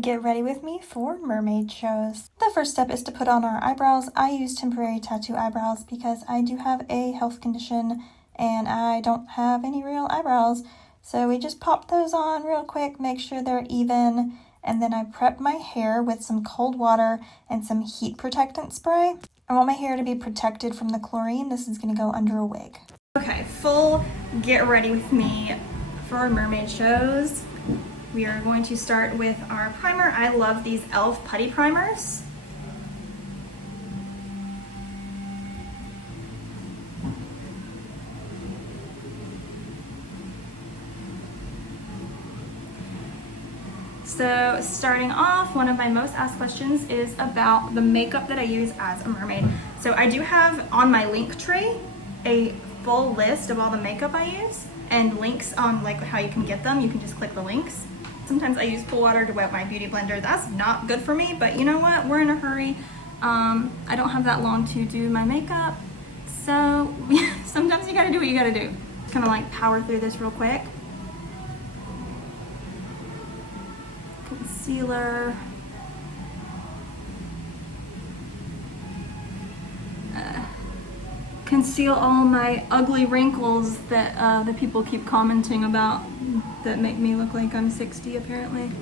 Get ready with me for mermaid shows. The first step is to put on our eyebrows. I use temporary tattoo eyebrows because I do have a health condition and I don't have any real eyebrows. So we just pop those on real quick, make sure they're even, and then I prep my hair with some cold water and some heat protectant spray. I want my hair to be protected from the chlorine. This is going to go under a wig. Okay, full get ready with me for mermaid shows. We are going to start with our primer. I love these e.l.f. putty primers. So starting off, one of my most asked questions is about the makeup that I use as a mermaid. So I do have on my link tree a full list of all the makeup I use and links on like how you can get them. You can just click the links. Sometimes I use pool water to wet my beauty blender. That's not good for me, but you know what? We're in a hurry. I don't have that long to do my makeup. So sometimes you gotta do what you gotta do. Just gonna like power through this real quick. Concealer. Conceal all my ugly wrinkles that the people keep commenting about that make me look like I'm 60 apparently.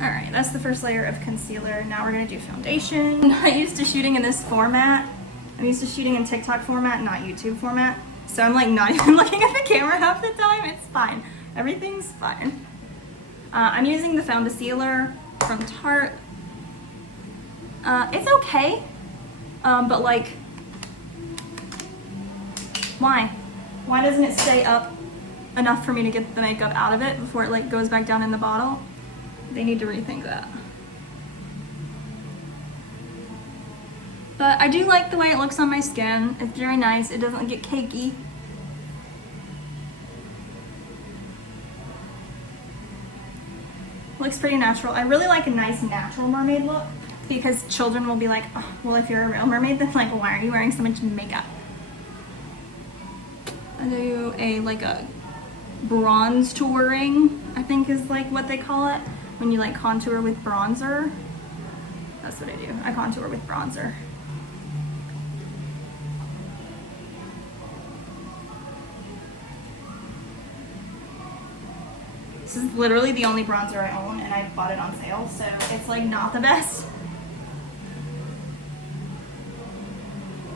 Alright, that's the first layer of concealer. Now we're going to do foundation. I'm not used to shooting in this format. I'm used to shooting in TikTok format, not YouTube format. So I'm like not even looking at the camera half the time. It's fine. Everything's fine. I'm using the Found-A-Sealer from Tarte. It's okay, but like, why? Why doesn't it stay up enough for me to get the makeup out of it before it like goes back down in the bottle? They need to rethink that. But I do like the way it looks on my skin. It's very nice. It doesn't get cakey. Looks pretty natural. I really like a nice natural mermaid look because children will be like, oh, well, if you're a real mermaid, then like, why are you wearing so much makeup? I do like a bronze touring, I think is like what they call it. When you like contour with bronzer. That's what I do. I contour with bronzer. This is literally the only bronzer I own and I bought it on sale, so it's like not the best.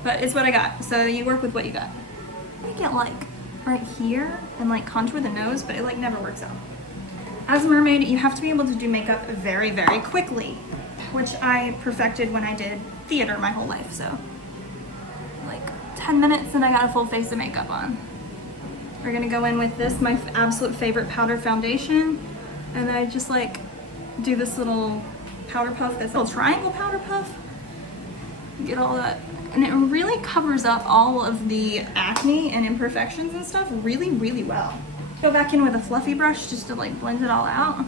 But it's what I got, so you work with what you got. I get like right here and like contour the nose, but it like never works out. As a mermaid, you have to be able to do makeup very, very quickly, which I perfected when I did theater my whole life, so like 10 minutes and I got a full face of makeup on. We're gonna go in with this, my absolute favorite powder foundation, and I just like do this little powder puff, this little triangle powder puff, get all that, and it really covers up all of the acne and imperfections and stuff really, really well. Go back in with a fluffy brush just to like blend it all out.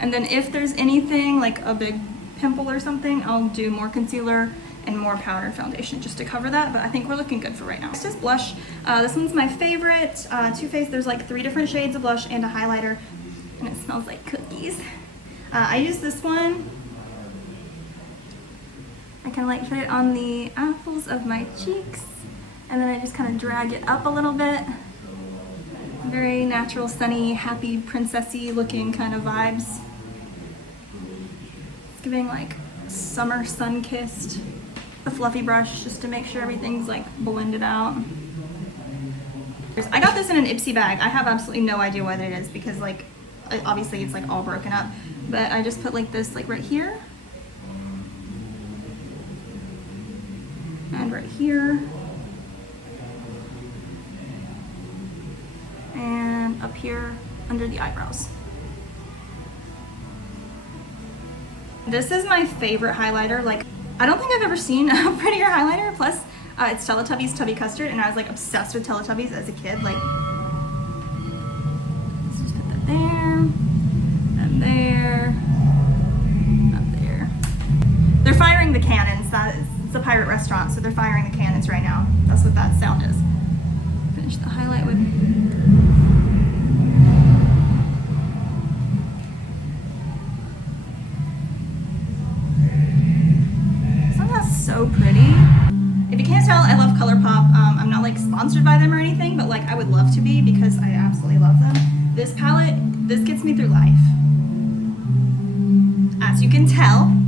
And then if there's anything like a big pimple or something, I'll do more concealer and more powder foundation just to cover that, but I think we're looking good for right now. Next is blush. This one's my favorite. Too Faced, there's like 3 different shades of blush and a highlighter, and it smells like cookies. I use this one. I kind of like put it on the apples of my cheeks, and then I just kind of drag it up a little bit. Very natural, sunny, happy, princessy looking kind of vibes. It's giving like summer sun-kissed. The fluffy brush just to make sure everything's like blended out. I got this in an Ipsy bag. I have absolutely no idea what it is because like obviously it's like all broken up, but I just put like this like right here and right here and up here under the eyebrows. This is my favorite highlighter. Like, I don't think I've ever seen a prettier highlighter. Plus, it's Teletubbies Tubby Custard, and I was like obsessed with Teletubbies as a kid. Like, let's just put that there. the cannons. It's a pirate restaurant, so they're firing the cannons right now. That's what that sound is. Finish the highlight with... Isn't that so pretty? If you can't tell, I love ColourPop. I'm not like sponsored by them or anything, but like I would love to be because I absolutely love them. This palette, this gets me through life. As you can tell.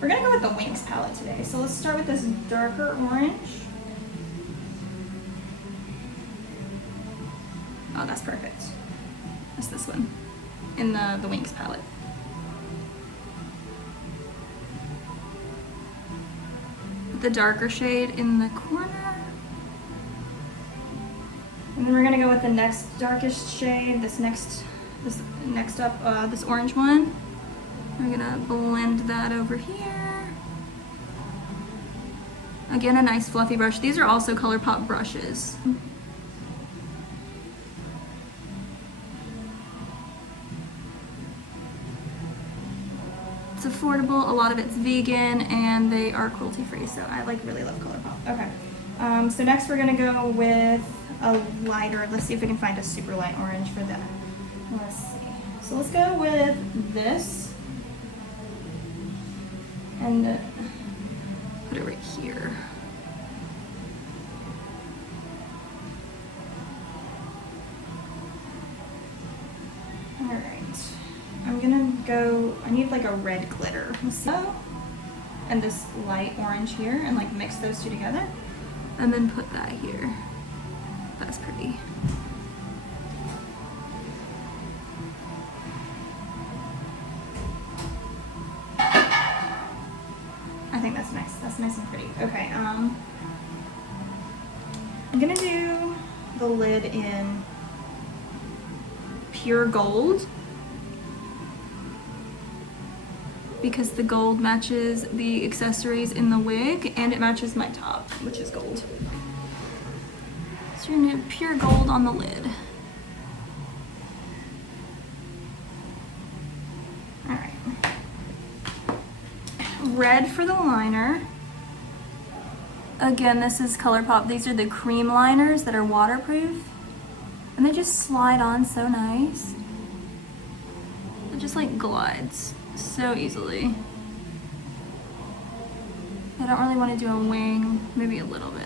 We're gonna go with the Winx palette today. So let's start with this darker orange. Oh, that's perfect. That's this one in the Winx palette. The darker shade in the corner. And then we're gonna go with the next darkest shade, this next up, this orange one. We're gonna blend that over here. Again, a nice fluffy brush. These are also ColourPop brushes. It's affordable, a lot of it's vegan, and they are cruelty free, so I like really love ColourPop. Okay, so next we're gonna go with a lighter, let's see if we can find a super light orange for that. Let's see. So let's go with this, and put it right here. Alright. I'm gonna go, I need like a red glitter. And this light orange here, and like mix those two together. And then put that here. That's pretty. I think that's nice. That's nice and pretty. Okay, I'm gonna do the lid in pure gold, because the gold matches the accessories in the wig and it matches my top, which is gold. So you're gonna do pure gold on the lid. All right. Red for the liner. Again, this is ColourPop. These are the cream liners that are waterproof. And they just slide on so nice. It just like glides so easily. I don't really want to do a wing, maybe a little bit.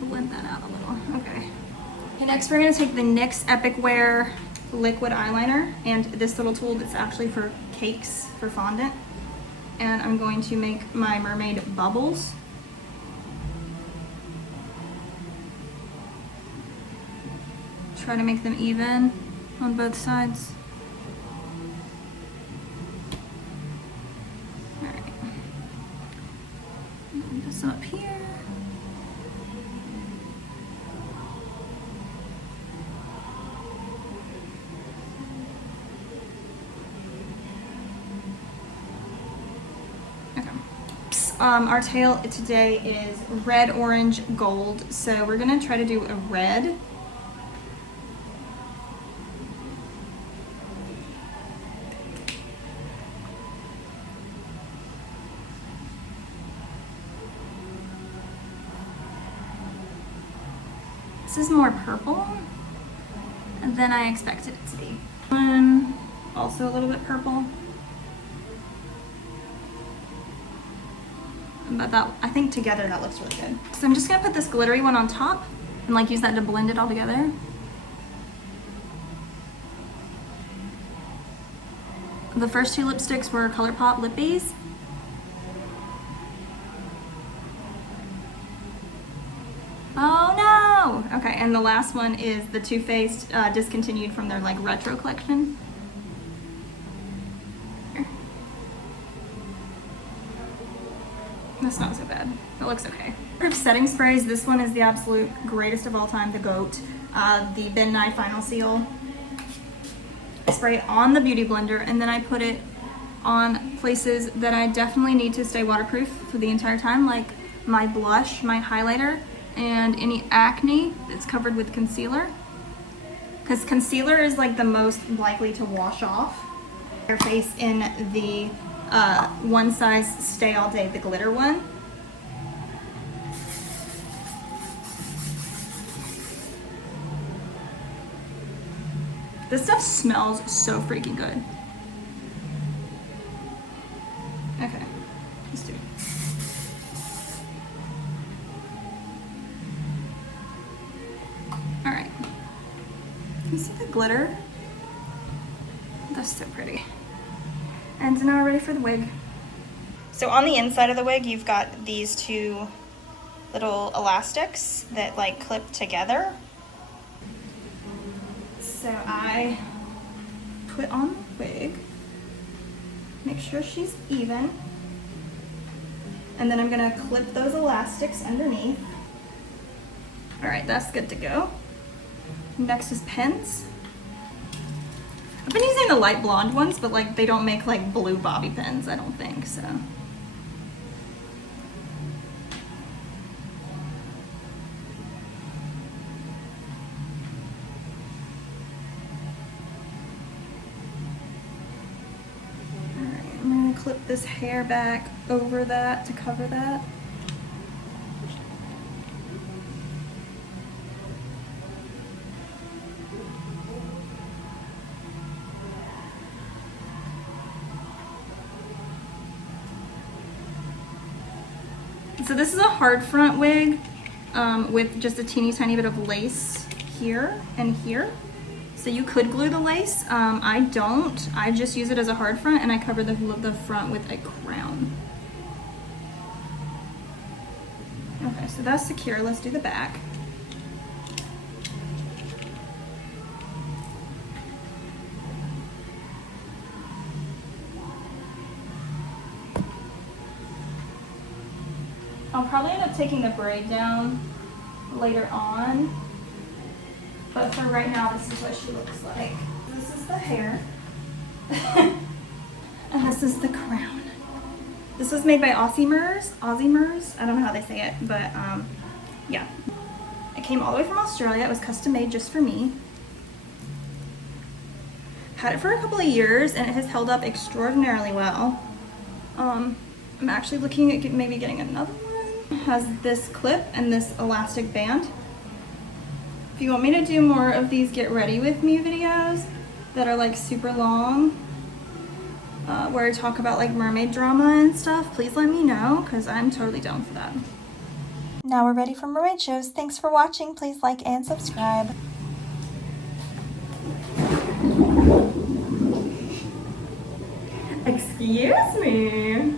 Blend that out a little, okay. Okay, next we're gonna take the NYX Epic Wear liquid eyeliner and this little tool that's actually for cakes, for fondant. And I'm going to make my mermaid bubbles. Try to make them even on both sides. All right. Put this up here. Okay. Our tail today is red, orange, gold. So we're gonna try to do a red. This is more purple than I expected it to be. And also a little bit purple. But that, I think together that looks really good. So I'm just gonna put this glittery one on top and like use that to blend it all together. The first two lipsticks were ColourPop Lippies. Oh no! Okay, and the last one is the Too Faced discontinued from their like retro collection. Here. That's not so bad. It looks okay. For setting sprays, this one is the absolute greatest of all time, the GOAT. The Ben Nye Final Seal. I spray it on the Beauty Blender and then I put it on places that I definitely need to stay waterproof for the entire time, like my blush, my highlighter, and any acne that's covered with concealer, because concealer is like the most likely to wash off. Your face in the One Size Stay All Day, the glitter one. This stuff smells so freaking good. Okay, let's do it. All right. You see the glitter? That's so pretty. And now we're ready for the wig. So on the inside of the wig, you've got these two little elastics that like clip together. So I put on the wig, make sure she's even, and then I'm gonna clip those elastics underneath. All right, that's good to go. Next is pins. I've been using the light blonde ones, but like they don't make like blue bobby pins, I don't think, so. Clip this hair back over that to cover that. So this is a hard front wig with just a teeny tiny bit of lace here and here. So you could glue the lace. I don't. I just use it as a hard front and I cover the front with a crown. Okay, so that's secure. Let's do the back. I'll probably end up taking the braid down later on. But for right now, this is what she looks like. This is the hair. And this is the crown. This was made by Aussie Mers. I don't know how they say it, but yeah. It came all the way from Australia. It was custom made just for me. Had it for a couple of years and it has held up extraordinarily well. I'm actually looking at maybe getting another one. It has this clip and this elastic band. If you want me to do more of these get ready with me videos that are like super long, where I talk about like mermaid drama and stuff, please let me know because I'm totally down for that. Now we're ready for mermaid shows. Thanks for watching. Please like and subscribe. Excuse me.